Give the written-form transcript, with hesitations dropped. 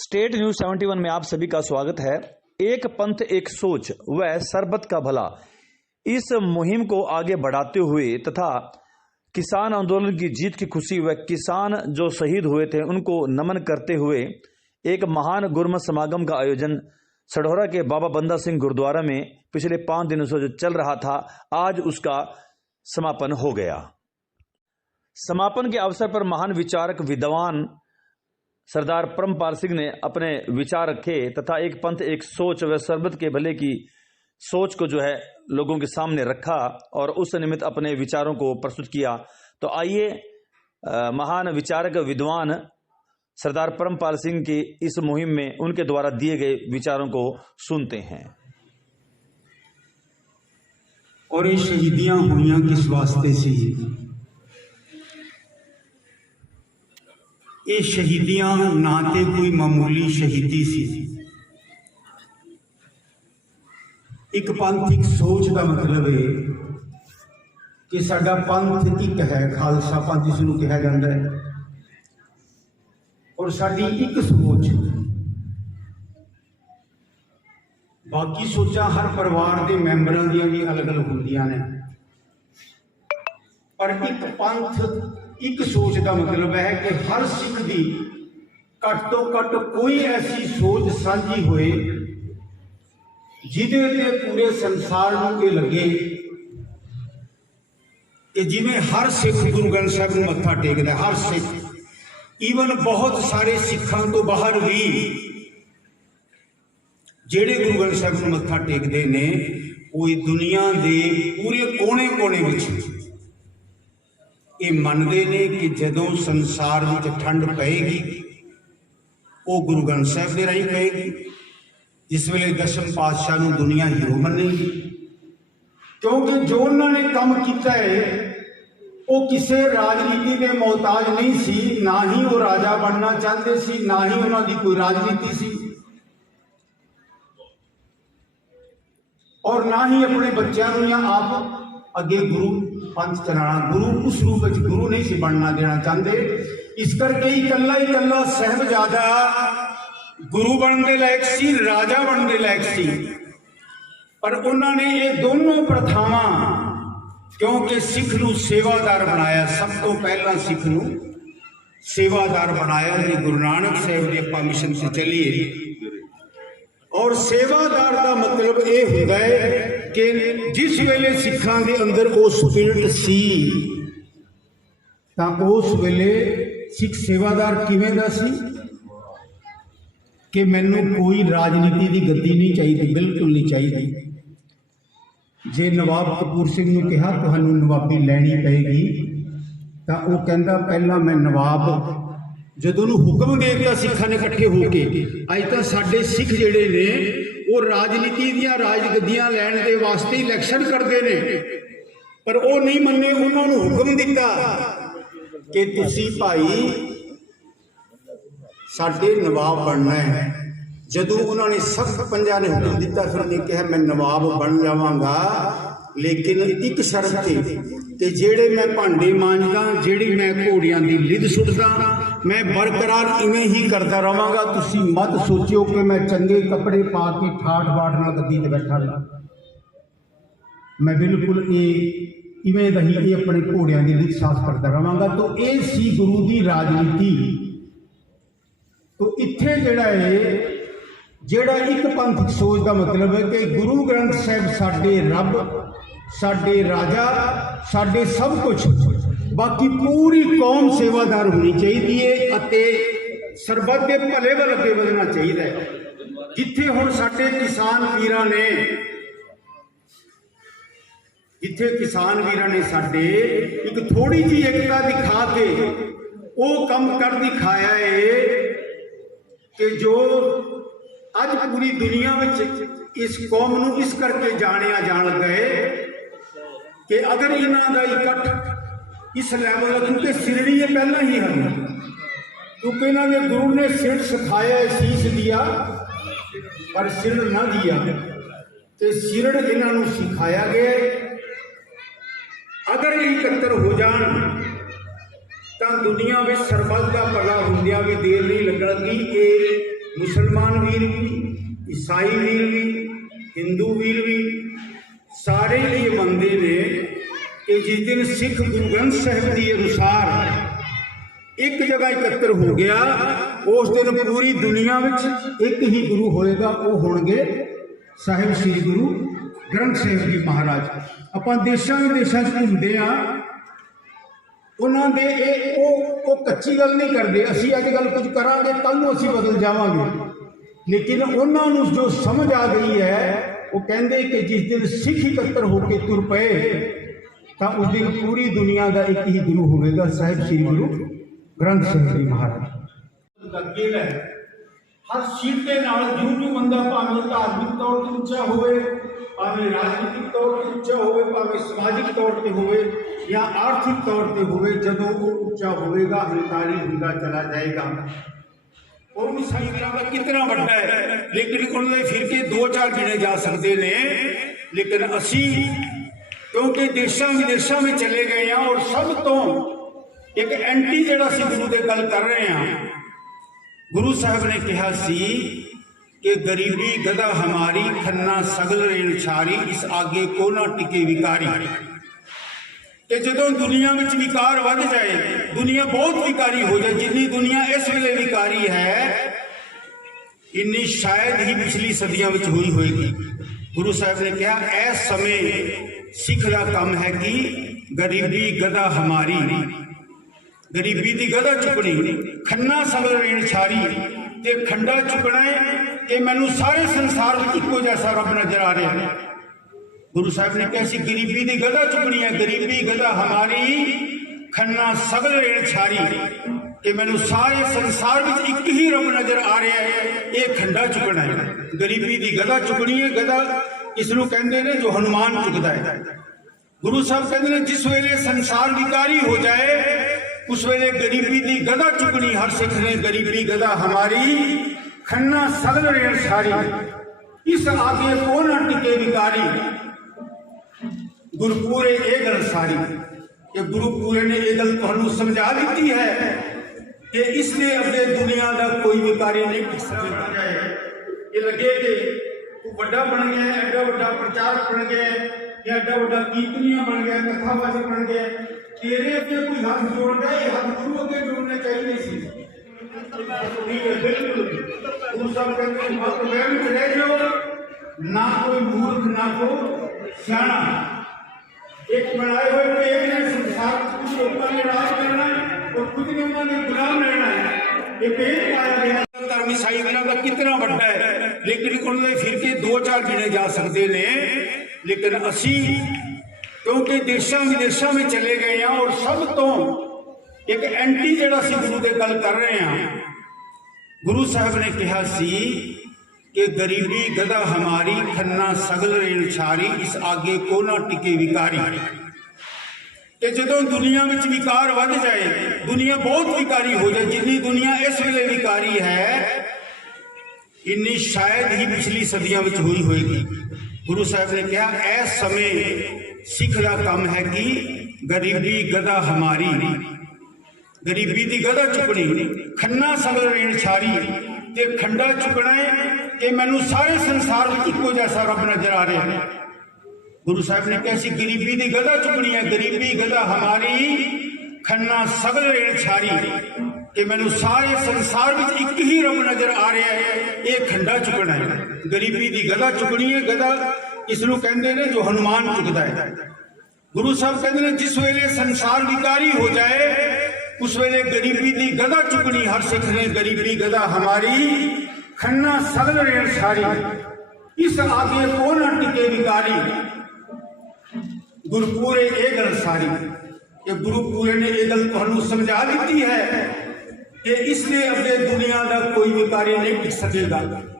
State news 71 में आप सभी का स्वागत है। एक पंथ एक सोच व सरबत का भला, इस मुहिम को आगे बढ़ाते हुए तथा किसान आंदोलन की जीत की खुशी व किसान जो शहीद हुए थे उनको नमन करते हुए एक महान गुरमत समागम का आयोजन सढौरा के बाबा बंदा सिंह गुरुद्वारा में पिछले 5 दिनों से जो चल रहा था, आज उसका समापन हो गया। समापन के अवसर पर महान विचारक विद्वान सरदार परमपाल सिंह ने अपने विचार रखे तथा एक पंथ एक सोच व सरबत के भले की सोच को जो है लोगों के सामने रखा और उस निमित्त अपने विचारों को प्रस्तुत किया। तो आइए महान विचारक विद्वान सरदार परमपाल सिंह की इस मुहिम में उनके द्वारा दिए गए विचारों को सुनते हैं। और ये शहीदियां हुई किस वास्ते सी? ये शहीदियां ना ते कोई मामूली शहीदी सी। एक पंथ एक सोच का मतलब है कि साडा पंथ एक है, खालसा पंथ जिसनूं कहा जाता है, और साडी एक सोच। बाकी सोचा हर परिवार के मैंबरां दी भी अलग अलग होंदियां ने, पर एक पंथ एक सोच का मतलब है कि हर सिख की घट तो घट कोई ऐसी सोच साझी होए जिहदे ते पूरे संसार नूं ये लगे कि जिवें हर सिख गुरु ग्रंथ साहिब नूं मत्था टेकदा, हर सिख, ईवन बहुत सारे सिखां तो बाहर भी जिहड़े गुरु ग्रंथ साहिब नूं मत्था टेकदे ने, वो दुनिया के पूरे कोने कोने विच ये मनते ने कि जदों संसार में ठंड पेगी वो गुरु ग्रंथ साहिब के राही पेगी। जिस वेले दसम पातशाह नूं दुनिया हीरो मनेगी, क्योंकि जो उन्होंने काम किया है वो किसी राजनीति के मोहताज नहीं सी, ना ही वो राजा बनना चाहते सी, ना ही उन्होंने कोई राजनीति सी, और ना ही अपने बच्चों या आप अगे गुरु पंथ चलाना। गुरु उस रूप में गुरु नहीं सी बनना देना चाहते, इस करके इकल्ला साहिबजादा गुरु बनने लायक सी, राजा बनने लायक सी, पर उन्होंने ये दोनों प्रथावां, क्योंकि सिख नूं सेवादार बनाया, सब तो पहला सिख नूं सेवादार बनाया जी गुरु नानक साहिब जी। आपां मिशन से चलीए, और सेवादार का मतलब ये होता है कि जिस वेले सिखां दे अंदर वो स्पिरिट सी, तां उस वेले सिख सेवादार किवें दा सी कि मैनूं कोई राजनीति की गद्दी नहीं चाहिए, बिल्कुल नहीं चाहिए। जे नवाब कपूर सिंह नूं कहा तुहानूं नवाबी लैनी पेगी, तां वो कहंदा पहला मैं नवाब, जदों हुक्म दे दिता सिखां ने इकट्ठे होकर, अज तो साडे सिख जिहड़े ने वो राजनीति दियां राजगद्दियां लैण दे वास्ते इलैक्शन करते हैं, पर वो नहीं मन्ने। उन्होंने हुक्म दिता कि तुसी भाई साडे नवाब बनना है। जदों उन्होंने सख्त पंजा ने हुक्म दिता, फिर उन्हें कहा मैं नवाब बन जावांगा, लेकिन एक शर्त कि जेड़े मैं भांडे मांजदा, जेड़ी मैं घोड़ियां की लिद सुटदा, मैं बरकरार इवें ही करता रहांगा। तुसी मत सोचियो कि मैं चंगे कपड़े पा के ठाठ बाट नाल गद्दी ते बैठा ला, मैं बिल्कुल ये इवें दा ही अपने घोड़ियां की लिद साफ करता रहांगा। तो ये सी गुरु की राजनीति। तो इत्थे जिहड़ा है, जिहड़ा एक पंथ सोच का मतलब है कि गुरु ग्रंथ साहिब साडे रब, साडे राजा, साडे सब कुछ, बाकी पूरी कौम सेवादार होनी चाहिए, सरबत के भले वाल अगे बढ़ना चाहिए। जिथे हुण साडे किसान वीरां ने, जिथे किसान वीरां ने साडे एक थोड़ी जी एकता दिखा के वो कम कर दिखाया है कि जो अज पूरी दुनिया में इस कौम नूं इस करके जानिया जान गए कि अगर इन्हां दा इकट्ठ इस लैवल, क्योंकि सिरड़ी ये पहला ही है, क्योंकि इन्होंने गुरु ने सिर सिखाया, शीश दिया पर सिर न दिया, तो सिर इन्हों सिखाया गया। अगर ये इकट्ठे हो जान तो दुनिया में सरबत का भला होंदिया भी देर नहीं लगेगी। मुसलमान वीर भी, ईसाई वीर भी, हिंदू वीर भी, सारे ये मनते ने कि जिस दिन सिख गुरु ग्रंथ साहिब के अनुसार एक जगह एकत्र हो गया, उस दिन पूरी दुनिया में एक ही गुरु होएगा, वो होंगे साहिब श्री गुरु ग्रंथ साहिब जी महाराज। ਆਪਾਂ ਦੇਸ਼ਾਂ ਵਿਦੇਸ਼ਾਂ 'ਚ ਘੁੰਮਦੇ ਆ, ਉਹਨਾਂ ਦੇ ਉਹ ਕੱਚੀ ਗੱਲ ਨਹੀਂ ਕਰਦੇ, ਅਸੀਂ ਅੱਜ ਕੱਲ੍ਹ ਕੁਝ ਕਰਾਂਗੇ ਕੱਲ੍ਹ ਨੂੰ ਅਸੀਂ ਬਦਲ ਜਾਵਾਂਗੇ, ਲੇਕਿਨ ਉਹਨਾਂ ਨੂੰ ਜੋ ਸਮਝ ਆ ਗਈ ਹੈ ਉਹ ਕਹਿੰਦੇ ਕਿ ਜਿਸ ਦਿਨ ਸਿੱਖ ਇਕੱਤਰ ਹੋ ਕੇ ਤੁਰ ਪਏ ਤਾਂ ਉਸ ਦਿਨ ਪੂਰੀ ਦੁਨੀਆ ਦਾ ਇੱਕ ਹੀ ਗੁਰੂ ਹੋਵੇਗਾ, ਸਾਹਿਬ ਸ੍ਰੀ ਗੁਰੂ ਗ੍ਰੰਥ ਸਾਹਿਬ ਜੀ ਮਹਾਰਾਜ। ਅੱਗੇ ਲੈ ਹਰ ਸੀਟ ਦੇ ਨਾਲ ਜਿਉਂ ਬੰਦਾ ਭਾਵੇਂ ਧਾਰਮਿਕ ਤੌਰ ਤੇ ਉੱਚਾ ਹੋਵੇ, ਭਾਵੇਂ ਰਾਜਨੀਤਿਕ ਤੌਰ ਤੇ ਉੱਚਾ ਹੋਵੇ, ਭਾਵੇਂ ਸਮਾਜਿਕ ਤੌਰ ਤੇ ਹੋਵੇ ਜਾਂ ਆਰਥਿਕ ਤੌਰ ਤੇ ਹੋਵੇ, ਜਦੋਂ ਉਹ ਉੱਚਾ ਹੋਵੇਗਾ ਹੰਕਾਰੀ ਹੁੰਦਾ ਚਲਾ ਜਾਏਗਾ। ਉਹ ਵੀ ਸਾਈਂ ਦਾ ਕਿਤਨਾ ਵੱਡਾ ਹੈ, ਲੇਕਿਨ ਉਹਨਾਂ ਦੇ ਫਿਰ ਕੇ ਦੋ ਚਾਰ ਗਿਣੇ ਜਾ ਸਕਦੇ ਨੇ, ਲੇਕਿਨ ਅਸੀਂ ਕਿਉਂਕਿ ਦੇਸ਼ਾਂ ਵਿਦੇਸ਼ਾਂ ਵਿੱਚ ਚਲੇ ਗਏ ਹਾਂ ਔਰ ਸਭ ਤੋਂ ਇੱਕ ਐਂਟੀ ਜਿਹੜਾ ਅਸੀਂ ਗੁਰੂ ਦੇ ਗੱਲ ਕਰ ਰਹੇ ਹਾਂ। ਗੁਰੂ ਸਾਹਿਬ ਨੇ ਕਿਹਾ ਸੀ कि गरीबी गदा हमारी खन्ना सगल रेण छारी, इस आगे को ना टिके विकारी। कि जदों दुनिया में विकार वध जाए, दुनिया बहुत विकारी हो जाए, जिन्नी दुनिया इस वेले विकारी है इन्नी शायद ही पिछली सदियों में हुई होगी। गुरु साहब ने कहा इस समय सिख का काम है कि गरीबी गदा हमारी, गरीबी की गदा चुकनी, खन्ना सगल रेण छारी, ते खंडा चुकना है कि मैनू सारे संसार में इको जैसा रब नजर आ रहा है। गुरु साहब ने कहा गरीबी की गदा चुकनी है, गरीबी गदा हमारी खन्ना सगल रेण छारी, कि मैनू सारे संसार में एक ही रब नजर आ रहा है, ये खंडा चुकना है। गरीबी की गदा चुकनी है, गदा इसनू कहते हैं जो हनुमान चुकता है। गुरु साहब कहते हैं जिस वेले संसार विकारी हो जाए उस वेले गरीबी की गदा चुकनी, हर सिख ने गरीबी गदा हमारी खन्ना सगल रेण छारी, इस आगे को न टिके विकारी। गुरपूरे ये गल सारी, ये गुरुपूरे ने ये गल तुहानू समझा दी है कि इसलिए अगे दुनिया का कोई विकारी नहीं टिक सकता। ये लगे कि तू बड़ा बन गया, एडा बड़ा प्रचारक बन गया, या एडा बड़ा कीर्तनिया बन गया, कथावाचक बन गया, तेरे अगे कोई हाथ जोड़ गया, ये हाथ गुरु अगे जोड़ने चाहिए सी। बिल्कुल गुरु साहब कहते हैं मत वहम च रह जाओ, ना कोई मूर्ख ना कोई सियाणा, एक बनाए हुए पेड़ ने संसार कुछ लोगों ने राज करना है और खुद ने उन्होंने गुलाम रहना है। ये पेड़ पाया गया धर्म ईसाई का कितना बड़ा है, लेकिन उन्होंने फिर के दो चार गिने जा सकते ने, लेकिन असी क्योंकि देशों विदेशों में चले गए हैं और सब तो एक एंटी जड़ा सी गुरु दे गल कर रहे हैं। गुरु साहब ने कहा सी कि गरीबी गदा हमारी खन्ना सगल रेण छारी, इस आगे को ना टिके विकारी। कि जदों दुनिया में विकार वध जाए, दुनिया बहुत विकारी हो जाए, जिन्नी दुनिया इस वेले विकारी है इन्नी शायद ही पिछली सदियों में हुई होगी। गुरु साहब ने कहा इस समय सिख का काम है कि गरीबी गदा हमारी, गरीबी की गदा चुकनी, खन्ना सगल रेण छारी, ते खंडा चुकना है कि मैनू सारे संसार में इको जैसा रब नजर आ रहा है। गुरु साहब ने कहा गरीबी की गदा चुकनी है, गरीबी गदा हमारी खन्ना सगल रेण छारी, कि मैनू सारे संसार में एक ही रब नजर आ रहा है, ये खंडा चुकना है। गरीबी की गदा चुकनी है, गदा इसनू कहते हैं जो हनुमान चुकता है। गुरु साहब कहते हैं जिस वेले संसार विकारी हो जाए उस वेले गरीबी की गदा चुकनी, हर सिख ने गरीबी गदा हमारी खन्ना सगल रेण छारी, इस आगे को न टिके विकारी। गुरपूरे ये गल सारी, ये गुरुपूरे ने ये गल तुहानू समझा दी है कि इसलिए अगे दुनिया का कोई विकारी नहीं टिक सकेगा।